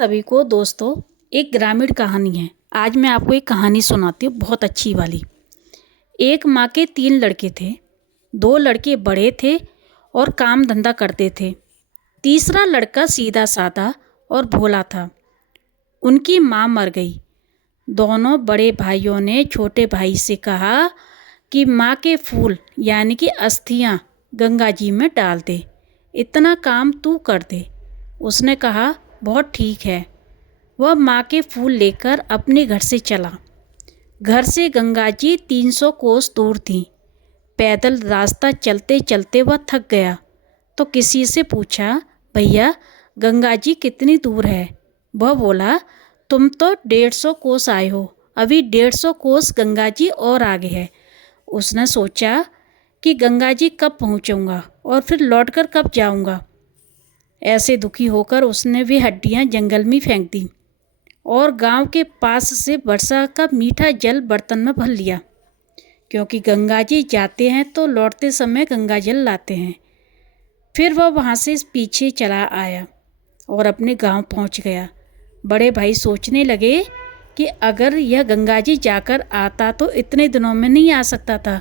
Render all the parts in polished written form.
सभी को दोस्तों, एक ग्रामीण कहानी है। आज मैं आपको एक कहानी सुनाती हूँ, बहुत अच्छी वाली। एक माँ के 3 लड़के थे। 2 लड़के बड़े थे और काम धंधा करते थे। तीसरा लड़का सीधा साधा और भोला था। उनकी माँ मर गई। दोनों बड़े भाइयों ने छोटे भाई से कहा कि माँ के फूल यानी कि अस्थियाँ गंगा जी में डाल दे, इतना काम तू कर दे। उसने कहा, बहुत ठीक है। वह माँ के फूल लेकर अपने घर से चला। घर से गंगा जी 300 कोस दूर थी। पैदल रास्ता चलते चलते वह थक गया तो किसी से पूछा, भैया गंगा जी कितनी दूर है? वह बोला, तुम तो 150 कोस आए हो, अभी 150 कोस गंगा जी और आगे है। उसने सोचा कि गंगा जी कब पहुँचूँगा और फिर लौटकर कब जाऊँगा। ऐसे दुखी होकर उसने वे हड्डियाँ जंगल में फेंक दी और गांव के पास से वर्षा का मीठा जल बर्तन में भर लिया, क्योंकि गंगा जी जाते हैं तो लौटते समय गंगा जल लाते हैं। फिर वह वहाँ से पीछे चला आया और अपने गांव पहुँच गया। बड़े भाई सोचने लगे कि अगर यह गंगा जी जाकर आता तो इतने दिनों में नहीं आ सकता था।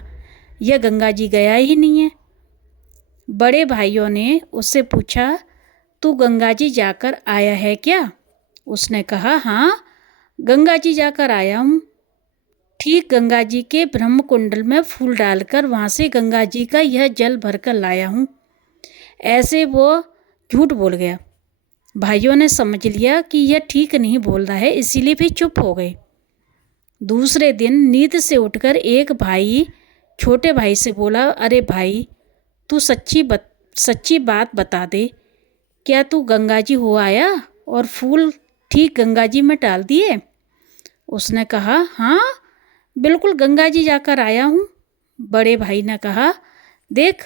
यह गंगा जी गया ही नहीं है। बड़े भाइयों ने उससे पूछा, तू गंगा जी जाकर आया है क्या? उसने कहा, हाँ गंगा जी जाकर आया हूँ। ठीक गंगा जी के ब्रह्म कुंडल में फूल डालकर वहाँ से गंगा जी का यह जल भरकर लाया हूँ। ऐसे वो झूठ बोल गया। भाइयों ने समझ लिया कि यह ठीक नहीं बोल रहा है, इसीलिए फिर चुप हो गए। दूसरे दिन नींद से उठकर एक भाई छोटे भाई से बोला, अरे भाई तू सच्ची बात बता दे, क्या तू गंगा जी हो आया और फूल ठीक गंगा जी में डाल दिए? उसने कहा, हाँ बिल्कुल गंगा जी जाकर आया हूँ। बड़े भाई ने कहा, देख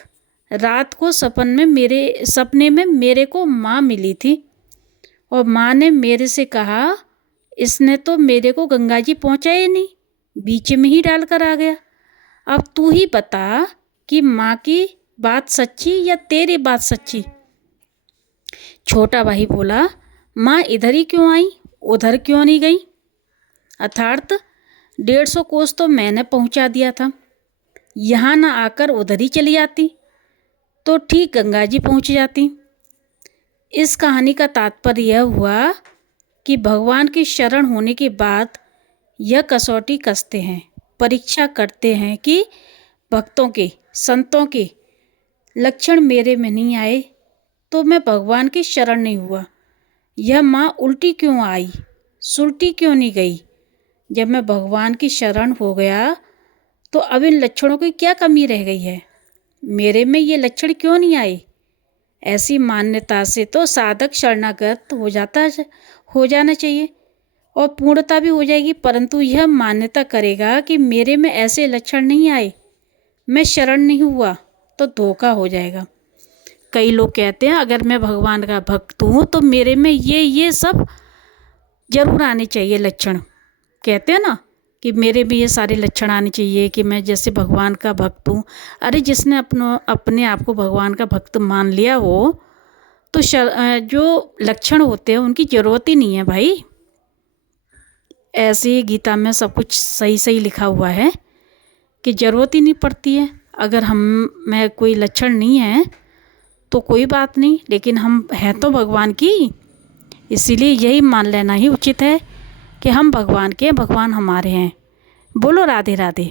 रात को सपने में मेरे को माँ मिली थी और माँ ने मेरे से कहा, इसने तो मेरे को गंगा जी पहुँचाया नहीं, बीच में ही डाल कर आ गया। अब तू ही बता कि माँ की बात सच्ची या तेरी बात सच्ची? छोटा भाई बोला, माँ इधर ही क्यों आई, उधर क्यों नहीं गई? अर्थात 150 कोस तो मैंने पहुंचा दिया था, यहाँ ना आकर उधर ही चली आती तो ठीक गंगा जी पहुंच जाती। इस कहानी का तात्पर्य यह हुआ कि भगवान की शरण होने के बाद यह कसौटी कसते हैं, परीक्षा करते हैं कि भक्तों के, संतों के लक्षण मेरे में नहीं आए तो मैं भगवान की शरण नहीं हुआ। यह माँ उल्टी क्यों आई, सुलटी क्यों नहीं गई? जब मैं भगवान की शरण हो गया तो अब इन लक्षणों की क्या कमी रह गई है? मेरे में ये लक्षण क्यों नहीं आए? ऐसी मान्यता से तो साधक शरणागत हो जाना चाहिए और पूर्णता भी हो जाएगी, परंतु यह मान्यता करेगा कि मेरे में ऐसे लक्षण नहीं आए, मैं शरण नहीं हुआ, तो धोखा हो जाएगा। कई लोग कहते हैं अगर मैं भगवान का भक्त हूँ तो मेरे में ये सब जरूर आने चाहिए लक्षण। कहते हैं ना कि मेरे भी ये सारे लक्षण आने चाहिए कि मैं जैसे भगवान का भक्त हूँ। अरे जिसने अपने आप को भगवान का भक्त मान लिया हो तो जो लक्षण होते हैं उनकी ज़रूरत ही नहीं है भाई। ऐसे ही गीता में सब कुछ सही सही लिखा हुआ है कि ज़रूरत ही नहीं पड़ती है। अगर हम में कोई लक्षण नहीं है तो कोई बात नहीं, लेकिन हम हैं तो भगवान की, इसीलिए यही मान लेना ही उचित है कि हम भगवान के, भगवान हमारे हैं। बोलो राधे राधे।